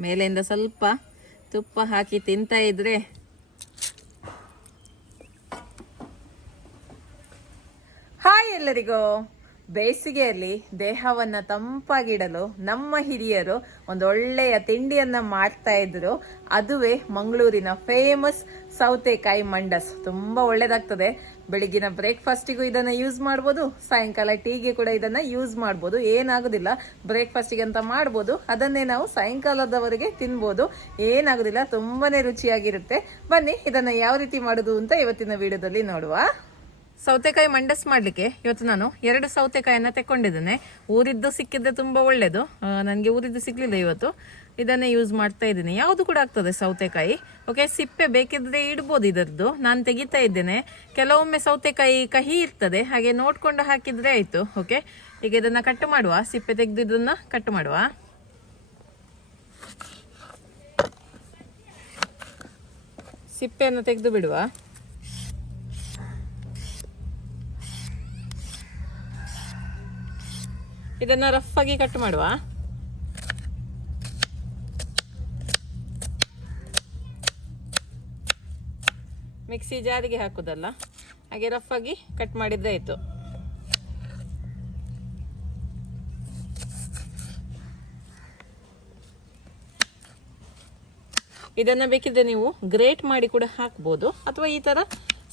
ಮೇಲೆಯಿಂದ ಸ್ವಲ್ಪ ತುಪ್ಪ ಹಾಕಿ ತಿಂತಾ ಇದ್ರೆ ಹಾಯ್ ಎಲ್ಲರಿಗೂ. ಬೇಸಿಗೆಯಲ್ಲಿ ದೇಹವನ್ನ ತಂಪಾಗಿಡಲು ನಮ್ಮ ಹಿರಿಯರು ಒಂದು ಒಳ್ಳೆಯ ತಿಂಡಿಯನ್ನ ಮಾಡ್ತಾ ಇದ್ರು. ಅದುವೇ ಮಂಗಳೂರಿನ ಫೇಮಸ್ ಸೌತೆಕಾಯಿ ಮಂಡಸ್. ತುಂಬಾ ಒಳ್ಳೇದಾಗ್ತದೆ. ಬೆಳಿಗ್ಗಿನ ಬ್ರೇಕ್ಫಾಸ್ಟಿಗೂ ಇದನ್ನ ಯೂಸ್ ಮಾಡ್ಬೋದು. ಸಾಯಂಕಾಲ ಟೀಗೆ ಕೂಡ ಇದನ್ನ ಯೂಸ್ ಮಾಡ್ಬೋದು. ಏನಾಗುದಿಲ್ಲ ಬ್ರೇಕ್ಫಾಸ್ಟಿಗೆ ಅಂತ ಮಾಡ್ಬೋದು. ಅದನ್ನೇ ನಾವು ಸಾಯಂಕಾಲದವರೆಗೆ ತಿನ್ಬೋದು. ಏನಾಗುದಿಲ್ಲ, ತುಂಬಾನೇ ರುಚಿಯಾಗಿರುತ್ತೆ. ಬನ್ನಿ, ಇದನ್ನ ಯಾವ ರೀತಿ ಮಾಡುದು ಅಂತ ಇವತ್ತಿನ ವಿಡಿಯೋದಲ್ಲಿ ನೋಡುವ. ಸೌತೆಕಾಯಿ ಮಂಡಸ್ ಮಾಡ್ಲಿಕ್ಕೆ ಇವತ್ತು ನಾನು ಎರಡು ಸೌತೆಕಾಯಿಯನ್ನು ತೆಕ್ಕೊಂಡಿದ್ದೇನೆ. ಊರಿದ್ದು ಸಿಕ್ಕಿದ್ದೆ ತುಂಬಾ ಒಳ್ಳೆಯದು ನನಗೆ ಊರಿದ್ದು ಸಿಗ್ಲಿಲ್ಲ ಇವತ್ತು. ಇದನ್ನೇ ಯೂಸ್ ಮಾಡ್ತಾ ಇದ್ದೀನಿ. ಯಾವುದು ಕೂಡ ಆಗ್ತದೆ ಸೌತೆಕಾಯಿ. ಓಕೆ ಸಿಪ್ಪೆ ಬೇಕಿದ್ರೆ ಇಡ್ಬೋದು ಇದರದ್ದು ನಾನು ತೆಗಿತಾ ಇದ್ದೇನೆ. ಕೆಲವೊಮ್ಮೆ ಸೌತೆಕಾಯಿ ಕಹಿ ಇರ್ತದೆ. ಹಾಗೆ ನೋಡಿಕೊಂಡು ಹಾಕಿದರೆ ಆಯಿತು. ಓಕೆ ಈಗ ಇದನ್ನ ಕಟ್ ಮಾಡುವ. ಸಿಪ್ಪೆ ತೆಗೆದಿದ್ದನ್ನ ಕಟ್ ಮಾಡುವ. ಸಿಪ್ಪೆಯನ್ನು ತೆಗೆದು ಬಿಡುವ. ಇದನ್ನ ರಫ್ ಆಗಿ ಕಟ್ ಮಾಡುವ. ಮಿಕ್ಸಿ ಜಾರಿಗೆ ಹಾಕುದಲ್ಲ? ಹಾಗೆ ರಫ್ ಆಗಿ ಕಟ್ ಮಾಡಿದ್ರೆ ಆಯ್ತು ಇದನ್ನ ಬೇಕಿದ್ರೆ ನೀವು ಗ್ರೇಟ್ ಮಾಡಿ ಕೂಡ ಹಾಕ್ಬೋದು, ಅಥವಾ ಈ ತರ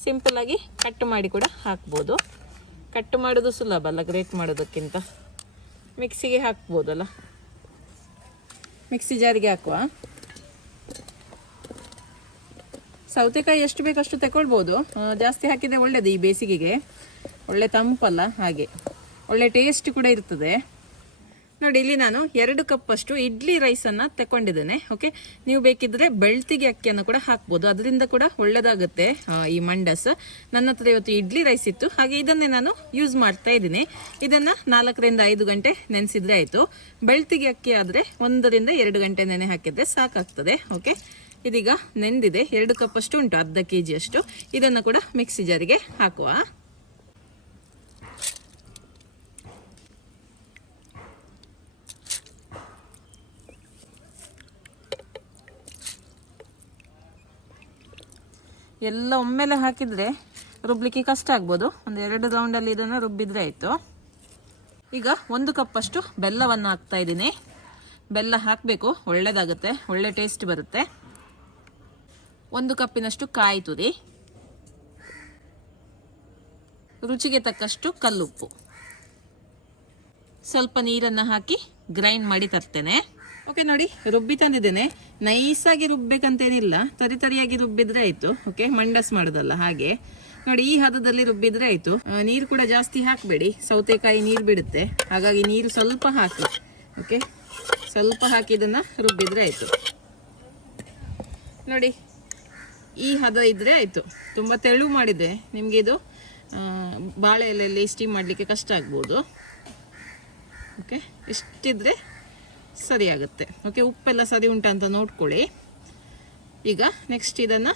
ಸಿಂಪಲ್ ಆಗಿ ಕಟ್ ಮಾಡಿ ಕೂಡ ಹಾಕ್ಬೋದು. ಕಟ್ ಮಾಡೋದು ಸುಲಭ ಅಲ್ಲ ಗ್ರೇಟ್ ಮಾಡೋದಕ್ಕಿಂತ. ಮಿಕ್ಸಿಗೆ ಹಾಕ್ಬೋದಲ್ಲ? ಮಿಕ್ಸಿ ಜಾರಿಗೆ ಹಾಕುವ? ಸೌತೆಕಾಯಿ ಎಷ್ಟು ಬೇಕಷ್ಟು ತಗೊಳ್ಬೋದು. ಜಾಸ್ತಿ ಹಾಕಿದರೆ ಒಳ್ಳೆಯದು ಈ ಬೇಸಿಗೆಗೆ. ಒಳ್ಳೆ ತಂಪಲ್ಲ ಹಾಗೆ. ಒಳ್ಳೆ ಟೇಸ್ಟ್ ಕೂಡ ಇರ್ತದೆ. ನೋಡಿ, ಇಲ್ಲಿ ನಾನು ಎರಡು ಕಪ್ ಅಷ್ಟು ಇಡ್ಲಿ ರೈಸನ್ನು ತಕೊಂಡಿದ್ದೇನೆ ಓಕೆ ನೀವು ಬೇಕಿದ್ರೆ ಬೆಳ್ತಿಗೆ ಅಕ್ಕಿಯನ್ನು ಕೂಡ ಹಾಕ್ಬೋದು. ಅದರಿಂದ ಕೂಡ ಒಳ್ಳೇದಾಗುತ್ತೆ ಈ ಮಂಡಸ್. ನನ್ನ ಹತ್ರ ಇವತ್ತು ಇಡ್ಲಿ ರೈಸ್ ಇತ್ತು. ಹಾಗೆ ಇದನ್ನೇ ನಾನು ಯೂಸ್ ಮಾಡ್ತಾ ಇದ್ದೀನಿ. ಇದನ್ನ ನಾಲ್ಕರಿಂದ ಐದು ಗಂಟೆ ನೆನೆಸಿದ್ರೆ ಆಯಿತು. ಬೆಳ್ತಿಗೆ ಅಕ್ಕಿ ಆದರೆ ಒಂದರಿಂದ ಎರಡು ಗಂಟೆ ನೆನೆ ಹಾಕಿದ್ರೆ ಸಾಕಾಗ್ತದೆ ಓಕೆ ಇದೀಗ ನೆಂದಿದೆ. ಎರಡು ಕಪ್ ಅಷ್ಟು ಉಂಟು, ಅರ್ಧ ಕೆ ಜಿ ಅಷ್ಟು. ಇದನ್ನು ಕೂಡ ಮಿಕ್ಸಿ ಜಾರಿಗೆ ಹಾಕುವ. ಎಲ್ಲ ಒಮ್ಮೆಲೆ ಹಾಕಿದ್ರೆ ರುಬ್ಬಲಿಕ್ಕೆ ಕಷ್ಟ ಆಗ್ಬೋದು. ಒಂದು ಎರಡು ರೌಂಡಲ್ಲಿ ಇದನ್ನು ರುಬ್ಬಿದ್ರೆ ಆಯಿತು. ಈಗ ಒಂದು ಕಪ್ಪಷ್ಟು ಬೆಲ್ಲವನ್ನು ಹಾಕ್ತಾ ಇದ್ದೀನಿ. ಬೆಲ್ಲ ಹಾಕಬೇಕು ಒಳ್ಳೆಯದಾಗುತ್ತೆ ಒಳ್ಳೆ ಟೇಸ್ಟ್ ಬರುತ್ತೆ. ಒಂದು ಕಪ್ಪಿನಷ್ಟು ಕಾಯಿ ತುರಿ. ರುಚಿಗೆ ತಕ್ಕಷ್ಟು ಕಲ್ಲುಪ್ಪು. ಸ್ವಲ್ಪ ನೀರನ್ನು ಹಾಕಿ ಗ್ರೈಂಡ್ ಮಾಡಿ ತರ್ತೇನೆ. ಓಕೆ ನೋಡಿ, ರುಬ್ಬಿ ತಂದಿದ್ದೇನೆ. ನೈಸಾಗಿ ರುಬ್ಬೇಕಂತೇನಿಲ್ಲ, ತರಿ ತರಿಯಾಗಿ ರುಬ್ಬಿದ್ರೆ ಆಯ್ತು ಓಕೆ ಮಂಡಸ್ ಮಾಡೋದಲ್ಲ ಹಾಗೆ. ನೋಡಿ, ಈ ಹದದಲ್ಲಿ ರುಬ್ಬಿದ್ರೆ ಆಯ್ತು. ನೀರು ಕೂಡ ಜಾಸ್ತಿ ಹಾಕಬೇಡಿ. ಸೌತೆಕಾಯಿ ನೀರು ಬಿಡುತ್ತೆ. ಹಾಗಾಗಿ ನೀರು ಸ್ವಲ್ಪ ಹಾಕಿ ಓಕೆ ಸ್ವಲ್ಪ ಹಾಕಿ ಇದನ್ನ ರುಬ್ಬಿದ್ರೆ ಆಯ್ತು. ನೋಡಿ, ಈ ಹದ ಇದ್ರೆ ಆಯ್ತು. ತುಂಬ ತೆಳು ಮಾಡಿದ್ರೆ ನಿಮಗೆ ಇದು ಬಾಳೆ ಎಲೆಯಲ್ಲಿ ಸ್ಟೀಮ್ ಮಾಡಲಿಕ್ಕೆ ಕಷ್ಟ ಆಗ್ಬೋದು. ಓಕೆ ಇಷ್ಟಿದ್ರೆ ಸರಿ ಆಗುತ್ತೆ ಓಕೆ ಉಪ್ಪೆಲ್ಲ ಸರಿ ಉಂಟಾ ಅಂತ ನೋಡ್ಕೊಳ್ಳಿ. ಈಗ ನೆಕ್ಸ್ಟ್ ಇದನ್ನು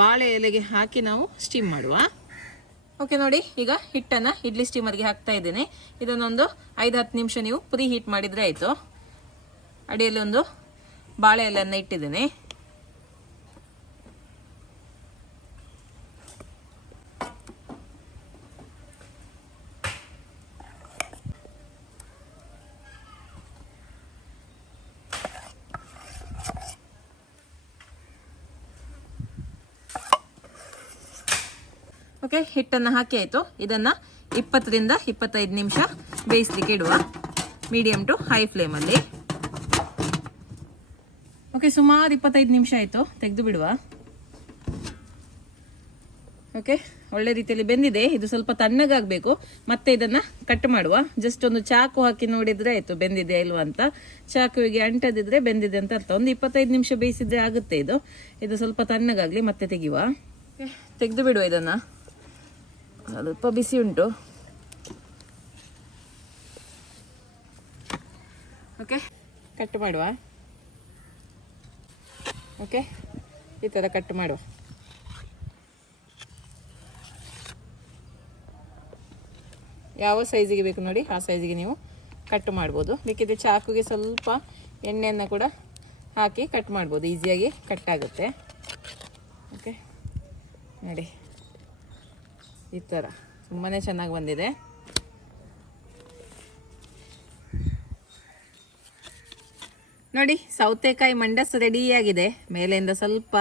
ಬಾಳೆ ಎಲೆಗೆ ಹಾಕಿ ನಾವು ಸ್ಟೀಮ್ ಮಾಡುವ. ಓಕೆ ನೋಡಿ, ಈಗ ಹಿಟ್ಟನ್ನು ಇಡ್ಲಿ ಸ್ಟೀಮರ್ಗೆ ಹಾಕ್ತಾ ಇದ್ದೇನೆ. ಇದನ್ನೊಂದು ಐದು ಹತ್ತು ನಿಮಿಷ ನೀವು ಪುರಿ ಹೀಟ್ ಮಾಡಿದರೆ ಆಯಿತು. ಅಡಿಯಲ್ಲಿ ಒಂದು ಬಾಳೆ ಎಲೆಯನ್ನು ಇಟ್ಟಿದ್ದೇನೆ. ಓಕೆ, ಹಿಟ್ಟನ್ನು ಹಾಕಿ ಆಯಿತು. ಇದನ್ನು ಇಪ್ಪತ್ತರಿಂದ ಇಪ್ಪತ್ತೈದು ನಿಮಿಷ ಬೇಯಿಸ್ಲಿಕ್ಕೆ ಇಡುವ. ಮೀಡಿಯಮ್ ಟು ಹೈ ಫ್ಲೇಮಲ್ಲಿ ಓಕೆ, ಸುಮಾರು ಇಪ್ಪತ್ತೈದು ನಿಮಿಷ ಆಯಿತು. ತೆಗೆದು ಬಿಡುವ. ಓಕೆ, ಒಳ್ಳೆ ರೀತಿಯಲ್ಲಿ ಬೆಂದಿದೆ. ಇದು ಸ್ವಲ್ಪ ತಣ್ಣಗಾಗಬೇಕು. ಮತ್ತೆ ಇದನ್ನ ಕಟ್ ಮಾಡುವ. ಜಸ್ಟ್ ಒಂದು ಚಾಕು ಹಾಕಿ ನೋಡಿದ್ರೆ ಆಯ್ತು, ಬೆಂದಿದೆ ಇಲ್ವಾ ಅಂತ. ಚಾಕುವಿಗೆ ಅಂಟದಿದ್ರೆ ಬೆಂದಿದೆ ಅಂತ ಅರ್ಥ. ಒಂದು ಇಪ್ಪತ್ತೈದು ನಿಮಿಷ ಬೇಯಿಸಿದ್ರೆ ಆಗುತ್ತೆ ಇದು. ಇದು ಸ್ವಲ್ಪ ತಣ್ಣಗಾಗಲಿ, ಮತ್ತೆ ತೆಗಿಯುವ. ತೆಗೆದು ಬಿಡುವ ಇದನ್ನ. ಸ್ವಲ್ಪ ಬಿಸಿ ಉಂಟು ಓಕೆ ಕಟ್ ಮಾಡುವ ಓಕೆ ಈ ಥರ ಕಟ್ ಮಾಡುವ ಯಾವ ಸೈಜಿಗೆ ಬೇಕು ನೋಡಿ ಆ ಸೈಜಿಗೆ ನೀವು ಕಟ್ ಮಾಡ್ಬೋದು. ಬೇಕಿದ್ರೆ ಚಾಕುಗೆ ಸ್ವಲ್ಪ ಎಣ್ಣೆಯನ್ನು ಕೂಡ ಹಾಕಿ ಕಟ್ ಮಾಡ್ಬೋದು. ಈಸಿಯಾಗಿ ಕಟ್ ಆಗುತ್ತೆ. ಓಕೆ ನೋಡಿ. ಈ ಥರ ತುಂಬಾ ಚೆನ್ನಾಗಿ ಬಂದಿದೆ. ನೋಡಿ, ಸೌತೆಕಾಯಿ ಮಂಡಸ್ ರೆಡಿಯಾಗಿದೆ ಮೇಲೆಯಿಂದ ಸ್ವಲ್ಪ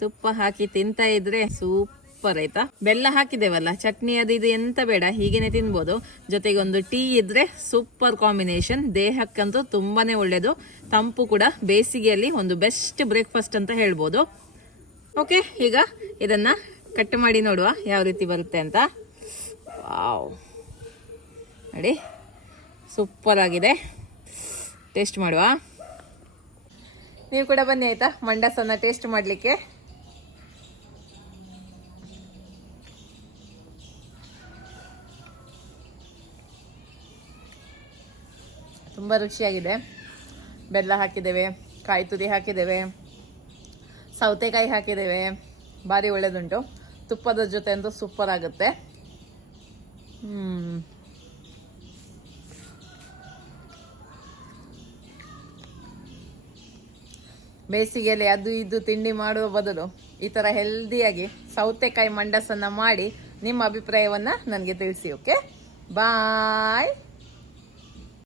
ತುಪ್ಪ ಹಾಕಿ ತಿಂತಾ ಇದ್ರೆ ಸೂಪರ್ ಆಯ್ತಾ? ಬೆಲ್ಲ ಹಾಕಿದೇವಲ್ಲ ಚಟ್ನಿ ಅದು ಇದು ಎಂತ ಬೇಡ, ಹೀಗೇನೆ ತಿನ್ಬೋದು. ಜೊತೆಗೆ ಒಂದು ಟೀ ಇದ್ರೆ ಸೂಪರ್ ಕಾಂಬಿನೇಷನ್. ದೇಹಕ್ಕಂತೂ ತುಂಬಾನೇ ಒಳ್ಳೇದು. ತಂಪು ಕೂಡ ಬೇಸಿಗೆಯಲ್ಲಿ ಒಂದು ಬೆಸ್ಟ್ ಬ್ರೇಕ್ಫಾಸ್ಟ್ ಅಂತ ಹೇಳ್ಬೋದು. ಓಕೆ ಈಗ ಇದನ್ನ ಕಟ್ ಮಾಡಿ ನೋಡುವ ಯಾವ ರೀತಿ ಬರುತ್ತೆ ಅಂತ. ವಾವ್. ನೋಡಿ, ಸೂಪರ್ ಆಗಿದೆ. ಟೇಸ್ಟ್ ಮಾಡುವ. ನೀವು ಕೂಡ ಬನ್ನಿ ಆಯಿತಾ? ಮಂಡಸನ್ನ ಟೇಸ್ಟ್ ಮಾಡಲಿಕ್ಕೆ. ತುಂಬ ರುಚಿಯಾಗಿದೆ. ಬೆಲ್ಲ ಹಾಕಿದ್ದೇವೆ, ಕಾಯಿ ತುರಿ ಹಾಕಿದ್ದೇವೆ, ಸೌತೆಕಾಯಿ ಹಾಕಿದ್ದೇವೆ. ಭಾರಿ ಒಳ್ಳೆದುಂಟು. ತುಪ್ಪದ ಜೊತೆ ಅಂತೂ ಸೂಪರ್ ಆಗುತ್ತೆ. ಬೇಸಿಗೆಯಲ್ಲಿ ಅದು ಇದು ತಿಂಡಿ ಮಾಡುವ ಬದಲು ಈ ಥರ ಹೆಲ್ದಿಯಾಗಿ ಸೌತೆಕಾಯಿ ಮಂಡಸನ್ನ ಮಾಡಿ ನಿಮ್ಮ ಅಭಿಪ್ರಾಯವನ್ನ ನನಗೆ ತಿಳಿಸಿ ಓಕೆ ಬಾಯ್